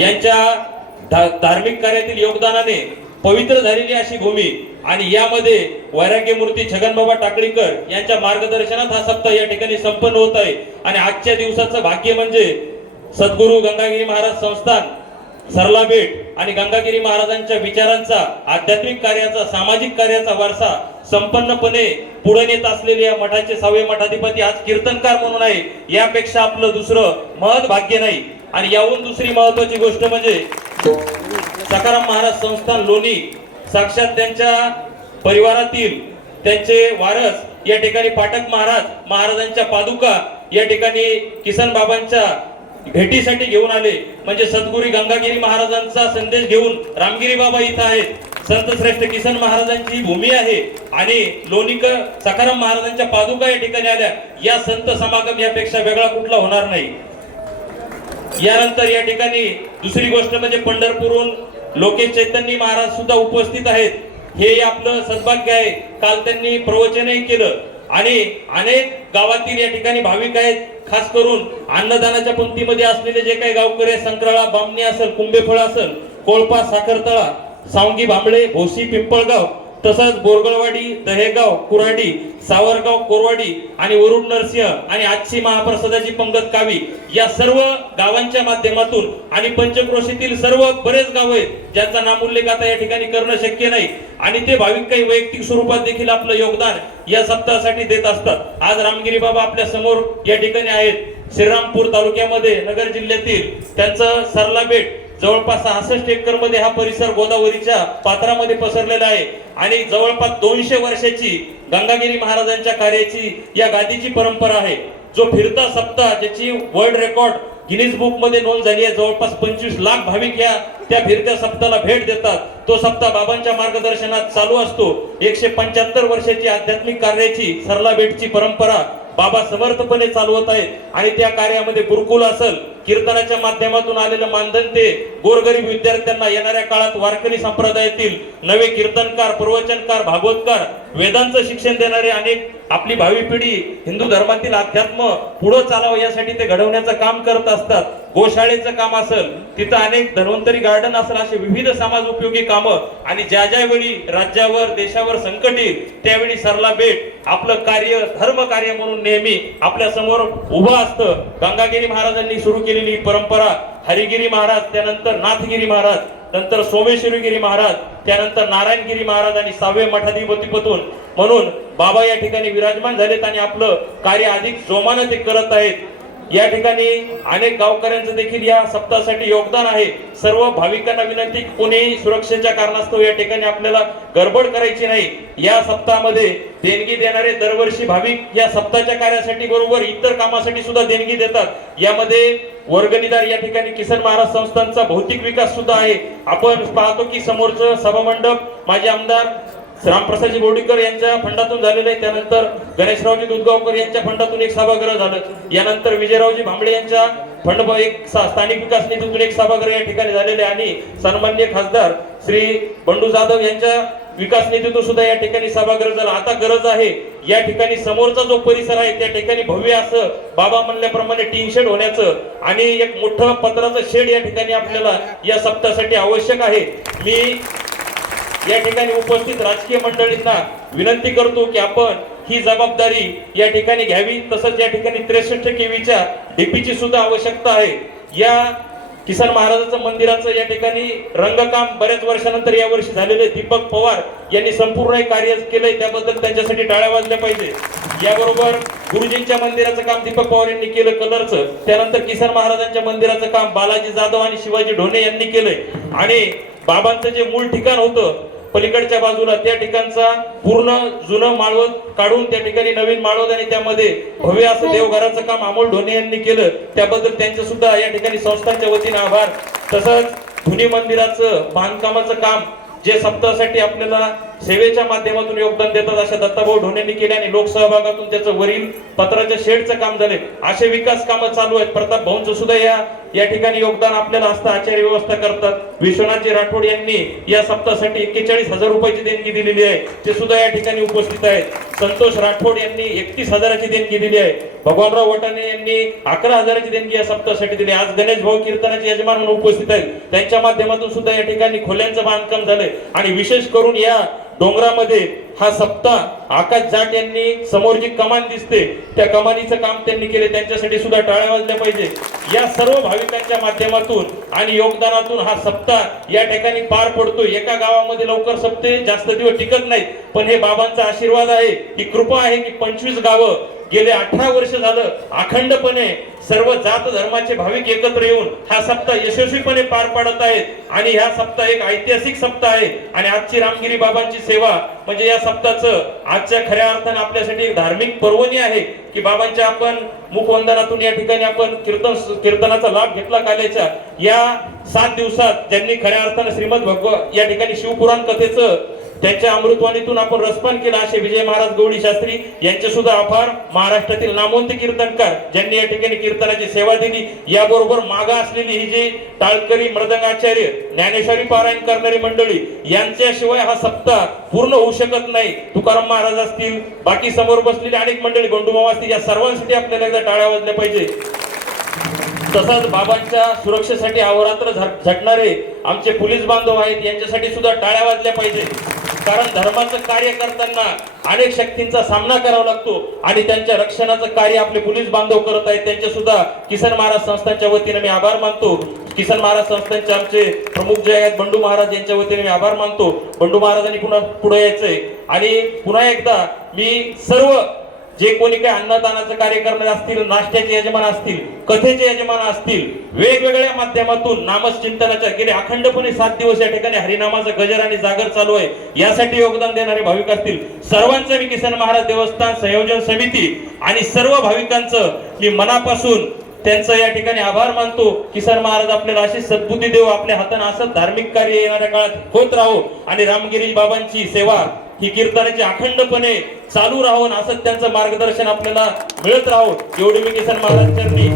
यांच्या धार्मिक कार्यातील योगदानाने पवित्र झालेली अशी भूमी आणि यामध्ये वैराग्य मूर्ती छगनबाबा टाकळीकर यांच्या मार्गदर्शनात हा सप्ताह या ठिकाणी संपन्न होत आहे. आणि आजच्या दिवसाचं भाग्य म्हणजे सद्गुरू गंगागिरी महाराज संस्थान सरला भेट आणि गंगागिरी महाराजांच्या विचारांचा आध्यात्मिक कार्याचा सामाजिक कार्याचा वारसा संपन्नपणे पुढे नेत असलेले या मठाचे सहावे मठाधिपती आज कीर्तनकार म्हणून आहे. यापेक्षा आपलं दुसरं महत भाग्य नाही. आणि याहून दुसरी महत्वाची गोष्ट म्हणजे सकाराम महाराज संस्थान लोणी साक्षात त्यांच्या परिवारातील त्यांचे वारस या ठिकाणी पाठक महाराज महाराजांच्या पादुका या ठिकाणी किसन बाबांच्या भेटीसाठी घेऊन आले. म्हणजे सद्गुरी गंगागिरी महाराजांचा संदेश घेऊन रामगिरी बाबा इथं आहेत. संत श्रेष्ठ किसन महाराजांची भूमी आहे आणि लोणीकर सखाराम महाराजांच्या पादुका या ठिकाणी आल्या. या संत समागम यापेक्षा वेगळा कुठला होणार नाही. यानंतर या ठिकाणी दुसरी गोष्ट म्हणजे पंढरपूरहून लोकेश चैतन्य महाराज सुद्धा उपस्थित आहेत. हे आपलं सद्भाग्य आहे. काल त्यांनी प्रवचनही केलं. आणि अनेक गावातील या ठिकाणी भाविक आहेत. खास करून अन्नदानाच्या पंक्तीमध्ये असलेले जे काही गावकरी आहेत, संक्राळा बामणी असेल कुंभेफळ असेल कोळपा साखरतळा सावंगी भांबळे भोसी पिंपळगाव तसंच बोरगळवाडी दहेगाव कुराडी सावरगाव कोरवाडी आणि वरुण नरसिंह आणि आजची महाप्रसादाची पंगत कावी या सर्व गावांच्या माध्यमातून आणि पंचक्रोशीतील सर्व बरेच गाव आहेत ज्यांचा नामोल्लेख आता या ठिकाणी करणं शक्य नाही. आणि ते भाविक काही वैयक्तिक स्वरूपात देखील आपलं योगदान या सप्ताहासाठी देत असतात. आज रामगिरी बाबा आपल्यासमोर या ठिकाणी आहेत. श्रीरामपूर तालुक्यामध्ये नगर जिल्ह्यातील त्यांचं सरला बेट जवळपास सहासष्ट एकरमध्ये हा परिसर गोदावरीच्या पात्रामध्ये पसरलेला आहे. आणि जवळपास दोनशे वर्षाची गंगागिरी महाराजांच्या कार्याची या गादीची परंपरा आहे. जो फिरता सप्ताह ज्याची वर्ल्ड रेकॉर्ड गिनीज बुकमध्ये नोंद झाली आहे जवळपास पंचवीस लाख भाविक या त्या फिरत्या सप्ताहाला भेट देतात. तो सप्ताह बाबांच्या मार्गदर्शनात चालू असतो. एकशे पंच्याहत्तर वर्षाची आध्यात्मिक कार्याची सरला भेटची परंपरा बाबा समर्थपणे चालवत आहेत. आणि त्या कार्यामध्ये गुरुकुल असेल कीर्तनाच्या माध्यमातून आलेलं मानधन ते गोरगरीब विद्यार्थ्यांना येणाऱ्या काळात वारकरी संप्रदायातील नवे कीर्तनकार प्रवचनकार भागवतकार वेदांचं शिक्षण देणारे अनेक आपली भावी पिढी हिंदू धर्मातील अध्यात्म पुढे चालावं यासाठी ते घडवण्याचं काम करत असतात. गोशाळेचं काम असेल तिथं अनेक धन्वंतरी गार्डन असेल असे विविध समाज उपयोगी कामं आणि ज्या ज्या वेळी राज्यावर देशावर संकट येईल त्यावेळी सरला भेट आपलं कार्य धर्म कार्य म्हणून नेहमी आपल्यासमोर उभं असतं. गंगागिरी महाराजांनी सुरू केलेली परंपरा हरिगिरी महाराज त्यानंतर नाथगिरी महाराज नंतर सोमेश्वरीगिरी महाराज त्यानंतर नारायणगिरी महाराज आणि सहावे मठाधिपतीपतून म्हणून बाबा या ठिकाणी विराजमान झालेत आणि आपलं कार्य अधिक जोमानं ते करत आहेत. या ठिकाणी अनेक गावकऱ्यांचं देखील या सप्ताहासाठी योगदान आहे. सर्व भाविकांना विनंती की कोणीही सुरक्षेच्या कारणास्तव या ठिकाणी आपल्याला गडबड करायची नाही. या सप्ताहामध्ये देणगी देणारे दरवर्षी भाविक या सप्ताहाच्या कार्यासाठी बरोबर इतर कामासाठी सुद्धा देणगी देतात. यामध्ये वर्गणीदार या ठिकाणी किसन महाराज संस्थांचा भौतिक विकास सुद्धा आहे. आपण पाहतो की समोरचं सभामंडप माझे आमदार रामप्रसादजी बोर्डीकर यांच्या फंडातून झालेलं आहे. त्यानंतर गणेशरावजी दुधगावकर यांच्या फंडातून एक सभागृह झालं. यानंतर विजयरावजी भांबळे यांच्या फंड एक सा- स्थानिक विकास निधीतून एक सभागृह या ठिकाणी झालेले आहे. आणि सन्मान्य खासदार श्री बंडू जाधव यांच्या विकास निधीतून सुद्धा या ठिकाणी सभागृह झाला. आता गरज आहे या ठिकाणी समोरचा जो परिसर आहे त्या ठिकाणी भव्य असं बाबा म्हणल्याप्रमाणे टीन शेड होण्याचं आणि एक मोठं पत्राचं शेड या ठिकाणी आपल्याला या सप्ताहासाठी आवश्यक आहे. मी या ठिकाणी उपस्थित राजकीय मंडळींना विनंती करतो की आपण ही जबाबदारी या ठिकाणी घ्यावी तसंच या ठिकाणी त्रेसष्ट केवीच्या डीपीची सुद्धा आवश्यकता आहे. या किसन महाराजाचं मंदिराचं या ठिकाणी रंगकाम बऱ्याच वर्षानंतर या वर्षी झालेले दीपक पवार यांनी संपूर्ण कार्य केलंय त्याबद्दल त्यांच्यासाठी टाळ्या वाजल्या पाहिजे. याबरोबर गुरुजींच्या मंदिराचं काम दीपक पवार यांनी केलं कलरचं. त्यानंतर किसन महाराजांच्या मंदिराचं काम बालाजी जाधव आणि शिवाजी ढोणे यांनी केलंय. आणि बाबांचं जे मूळ ठिकाण होतं पलीकडच्या बाजूला त्या ठिकाणचा पूर्ण जुनं माळवत काढून त्या ठिकाणी नवीन माळवत आणि त्यामध्ये भव्य असं देवघराचं काम अमोल ढोणे यांनी केलं. त्याबद्दल त्यांचे सुद्धा या ठिकाणी संस्थांच्या वतीने आभार. तसंच धुनी मंदिराचं बांधकामाचं काम जे सप्ताहासाठी आपल्याला सेवेच्या माध्यमातून योगदान देतात अशा दत्ताभाऊ ढोणेंनी केले आणि लोकसहभागातून त्याचं वरील पत्राच्या शेडचं काम झाले. असे विकास कामं चालू आहेत. प्रताप भाऊंचं सुद्धा या या ठिकाणी योगदान आपल्याला असतं आचार्य व्यवस्था करतात. विश्वनाथजी राठोड यांनी या सप्ताहासाठी एक्केचाळीस हजार रुपयाची देणगी दिलेली आहे. ते सुद्धा या ठिकाणी उपस्थित आहेत. संतोष राठोड यांनी एकतीस हजाराची देणगी दिली आहे. भगवानराव वटाणे यांनी अकरा हजाराची देणगी या सप्ताहासाठी दिली आहे. आज गणेश भाऊ कीर्तनाचे यजमान म्हणून उपस्थित आहेत. त्यांच्या माध्यमातून सुद्धा या ठिकाणी खोल्यांचं बांधकाम झालंय. आणि विशेष करून या डोंगरामध्ये हा सप्ताह आकाश जाट यांनी समोर जी कमान दिसते त्या कमानीचं काम त्यांनी केले त्यांच्यासाठी सुद्धा टाळ्या वाजल्या पाहिजे. या सर्व भाविकांच्या माध्यमातून आणि योगदानातून हा सप्ताह या ठिकाणी पार पडतो एका गावामध्ये लवकर सप्ते जास्त दिवस टिकत नाहीत. पण हे बाबांचा आशीर्वाद आहे ही कृपा आहे की पंचवीस गावं गेले अठरा वर्ष झालं अखंडपणे सर्व जात धर्माचे भाविक एकत्र येऊन हा सप्ताह यशस्वीपणे पार पाडत आहेत. आणि ह्या सप्ताह एक ऐतिहासिक सप्ताह आहे. आणि आजची रामगिरी बाबांची सेवा म्हणजे या सप्ताहाचं आजच्या खऱ्या अर्थानं आपल्यासाठी एक धार्मिक पर्वणी आहे की बाबांच्या आपण मुखवंदनातून या ठिकाणी आपण कीर्तन कीर्तनाचा लाभ घेतला काल्याच्या. या सात दिवसात ज्यांनी खऱ्या अर्थानं श्रीमद भगव या ठिकाणी शिवपुराण कथेचं त्यांच्या अमृतवाणीतून आपण रसपान केलं असे विजय महाराज गौडी शास्त्री यांचे सुद्धा आभार. महाराष्ट्रातील नामवंत कीर्तनकार ज्यांनी या ठिकाणी कीर्तनाची सेवा दिली याबरोबर मागा असलेली ही जी टाळकरी मृदंगाचार्य ज्ञानेश्वरी पारायण करणारी मंडळी यांच्याशिवाय हा सप्ताह पूर्ण होऊ शकत नाही. तुकाराम महाराज असतील बाकी समोर बसलेली अनेक मंडळी गोंडूमामा असतील या सर्वांसाठी आपल्याला एकदा टाळ्या वाजल्या पाहिजे. तसंच बाबांच्या सुरक्षेसाठी अहोरात्र झट- झटणारे आमचे पोलीस बांधव आहेत यांच्यासाठी सुद्धा टाळ्या वाजल्या पाहिजे. कारण धर्माचं कार्य करताना अनेक शक्तींचा सामना करावा लागतो आणि त्यांच्या रक्षणाचं कार्य आपले पोलीस बांधव करत आहेत. त्यांचे सुद्धा किसन महाराज संस्थांच्या वतीने मी आभार मानतो. किसन महाराज संस्थांचे आमचे प्रमुख जे आहेत बंडू महाराज यांच्या वतीने मी आभार मानतो. बंडू महाराजांनी पुन्हा पुढे यायचंय. आणि पुन्हा एकदा मी सर्व जे कोणी काही अन्नदानाचं कार्य करणारे असतील नाश्त्याचे यजमान असतील कथेचे यजमान असतील वेगवेगळ्या माध्यमातून नामचिंतनाच्या गेले अखंडपणे सात दिवस या ठिकाणी हरिनामाचं गजर आणि जागर चालू आहे. यासाठी योगदान देणारे भाविक असतील. सर्वांचं मी किसन महाराज देवस्थान संयोजन समिती आणि सर्व भाविकांचं मी मनापासून त्यांचं या ठिकाणी आभार मानतो. किसन महाराज आपल्याला अशी सद्बुद्धी देव आपल्या हाताने असं धार्मिक कार्य येणाऱ्या काळात होत राहो आणि रामगिरी बाबांची सेवा ही कीर्तनाची अखंडपणे चालू राहून असं त्यांचं मार्गदर्शन आपल्याला मिळत राहो एवढी मी किसन महाराज चरणी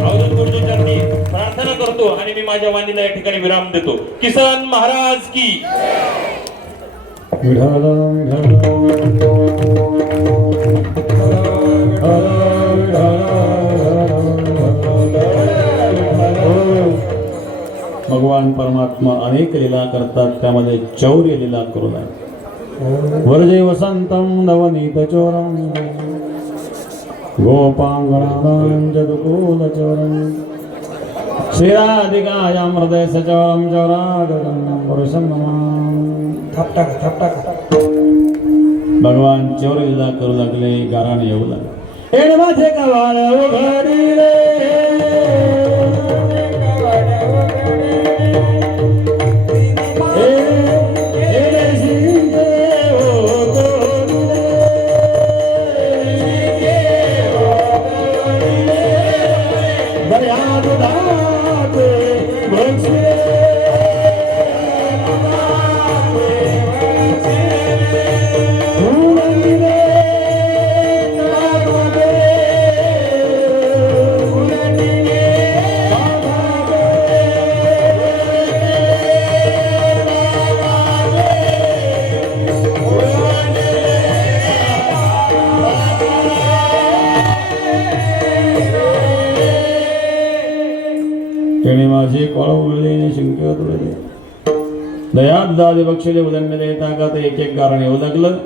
अवधूत गुरुजी चरणी प्रार्थना करतो आणि मी माझ्या वाणीला या ठिकाणी विराम देतो. किसन महाराज की भगवान परमात्मा अनेक लीला करतात त्यामध्ये चौर्य लीला करून आहे. वरजे वसंतम नवनीत चोरम गोपांगणानां जगकुल चोरम श्रीराधिकायां हृदय सचोरम चौरागं पुरुषं नमामि थापटाका थापटाका भगवान चौर लीला करू लागले गाराने येऊ लागले एड माझे कवाड उघडिले माझे कळवले शिंकत उडले दयात दादी एक एक कारण येऊ लागलं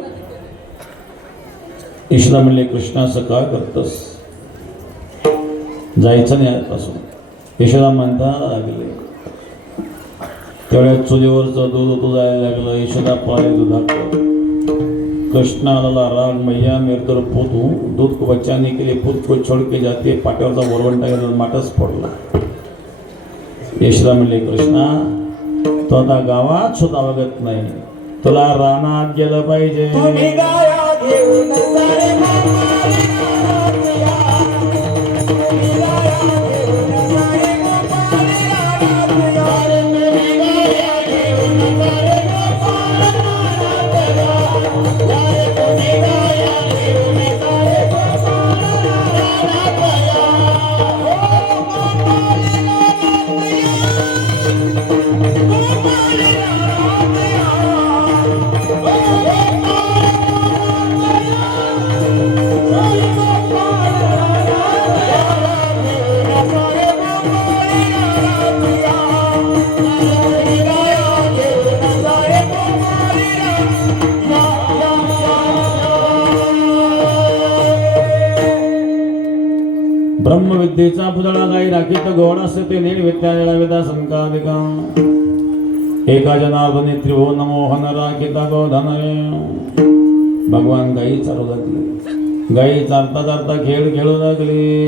ईश्वरा म्हणले कृष्णा का करतस जायचं नाही आजपासून यशोदा म्हणता लागले तेवढ्या चुलीवरचं दूध होतो जायला लागलं यशोदा पाणी दुधाकडं कृष्णाला राग मैया मेरे तर पूत हूँ दूध को बचाने के लिए पूत को छोड़ के जाती है पाट्यावरचा वरवंटा गेला माटच पडला यशोदा म्हणले कृष्णा तो आता गावात सुद्धा बघत नाही. तुला रानात गेलं पाहिजे. ब्रह्मविद्येचा पुतळा काही राखीत गोड असते ते नीट विद्या विदा संकादिका. एका जनार्दने त्रिभुवन मोहन राखिता गोधन भगवान गाई चालू लागली गाई चालता चालता खेळ खेळू लागली.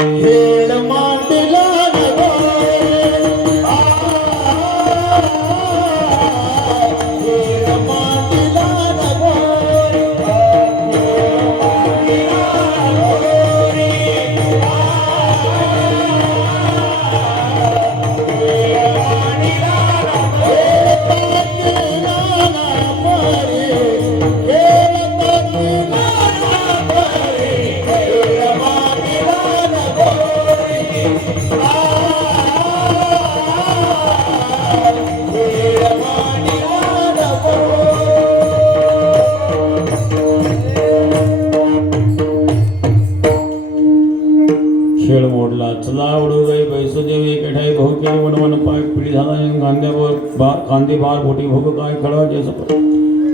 खेळ मोडला चला उडू गई बैसो जेवी केठाई भाऊ केली वनवन पाय पिढी झाला खांद्यावर बार खांदी बार बोटी भोग काय खडा जसं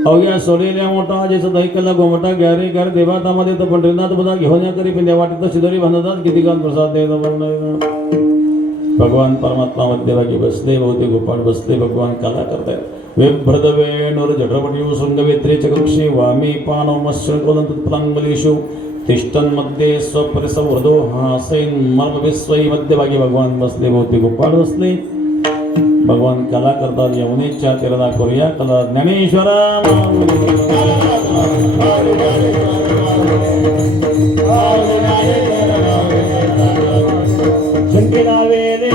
अवघ्या सोडेल्या मोठा जसं दैकला गोमटा ग्यारे ग्यार देवातामध्ये तर पंढरीनाथ बदा घेऊन या करी पिंद्या वाटेत शिदोरी बांधतात किती काल प्रसाद देत भगवान परमात्मा मध्यभागी बसले बहुते गोपाळ बसले भगवान कला करतायत वेभ्रदवे नर जठरपटी शृंगवेत्री चकक्षे वामी पानो मत्स्य कोलंतप्लांगलेषु तिष्ठनमध्ये स्वपरिसवृदो हासैन मर्म विश्वई मध्यभागी भगवान बसले बहुते गोपाळ बसले भगवान कला करतात यमुनेच्या तिरदा करूया. कला ज्ञानेश्वरा. झंकेला वेले